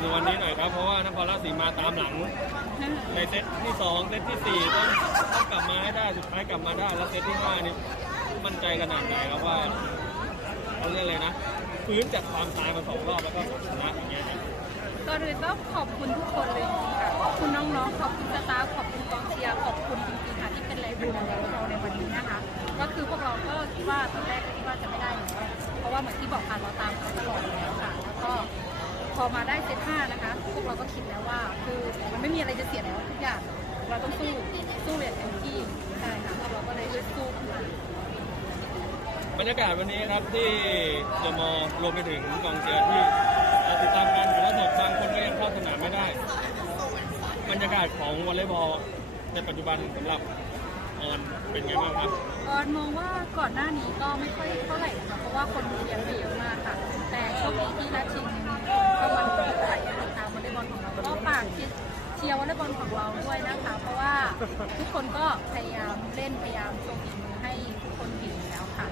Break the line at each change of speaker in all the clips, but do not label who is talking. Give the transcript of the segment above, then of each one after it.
ในวันนี้หน่อยครับ เพราะว่านครราชสีมาตามหลัง ในเซตที่สองเซตที่สี่ต้องต้องกลับมาให้ได้สุดท้ายกลับมาได้แล้วเซตที่ห้านี่มั่นใจขนาดไหนครับว่าเขาเรียกอะไรนะฟื้นจากความตายมาสองรอบแล้วก็ชนะอย่างเงี้ยครับ
ก่อนอื่นต้องขอบคุณทุกคนเลยค่ะขอบคุณน้องๆ ขอบคุณสตาฟขอบคุณกองเชียร์ขอบคุณจริงๆค่ะที่เป็นแรงบันดาลใจให้เราในวันนี้นะคะ ก็คือพวกเราก็คิดว่าตอนแรกก็คิดว่าจะไม่ได้อยู่แล้วเพราะว่าเหมือนที่บอกค่ะเราตามเขาตลอดอยู่แล้วค่ะแล้วก็พ อมาได้เซตห้านะคะ พวกเราก็คิดแล้วว่า คือมันไม่มีอะไรจะเสียแล้วทุกอย่าง เราต้องสู้ สู้อย่างเต็มที่ ใช่ค่ะพวกเราก็เลยเลือกสู้ขึ้นมา
บรรยากาศวันนี้ครับที่เดอะมอลล์รวมไปถึงกองเชียร์ที่ติดตามการถ่ายทอดสดบางคนก็ยังเข้าสนามไม่ได้ บรรยากาศของวอลเลย์บอลในปัจจุบันสำหรับออนเป็นไงบ้างครับ
ออนมองว่าก่อนหน้านี้ก็ไม่ค่อยเท่าไหร่นะคะเพราะว่าคน ชียร์วอลเลย์บอลของเราด้วยนะคะ เพราะว่าทุกคนก็พยายามเล่นพยายามโชว์ฝีมือให้ทุกคนเห็นแล้วค่ะ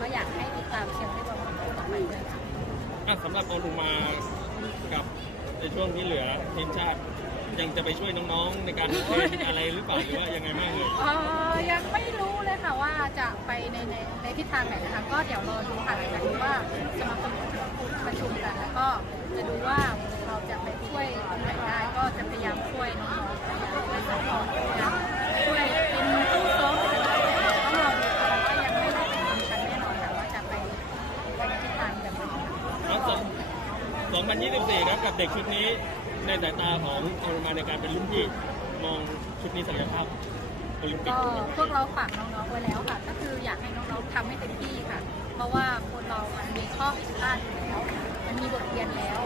ก็อยากให้ติดตามเชียร์วอลเลย์บอลของเราต่อไปด้วยค่ะ
อะสำหรับออนอุมากับในช่วงที่เหลือทีมชาติยังจะไปช่วยน้องๆในการเทรนอะไรหรือเปล่าหรือว่ายังไงบ้างเลย
เอ่อยังไม่รู้เลยค่ะว่าจะไปในในในทิศทางไหนนะคะ ก็เดี๋ยวรอดูค่ะหลังจากที่ว่าสมาคมประชุมกันแล้วก็จะดูว่า จะพยายามช่วยน้องๆแล้วก็ช่วยซัพพอร์ตนะคะช่วยเป็นตู้ซ้อมเป็นอะไรต้องรอดูค่ะว่ายังไม่ได้เป็นกันแน่นอนค่ะว่าจะไปไปในทิศทางแบบไหนค่ะ
น้องสอง2024 ครับกับเด็กชุดนี้ในสายตาของออนอุมาในการเป็นรุ่นพี่มองชุดนี้ศักยภาพโอลิมปิก
ก็พวกเราฝากน้องๆไว้แล้วค่ะ ก็คืออยากให้น้องๆทำให้เต็มที่ค่ะ เพราะว่าคนเรามันมีข้อผิดพลาดอยู่แล้ว มันมีบทเรียนแล้ว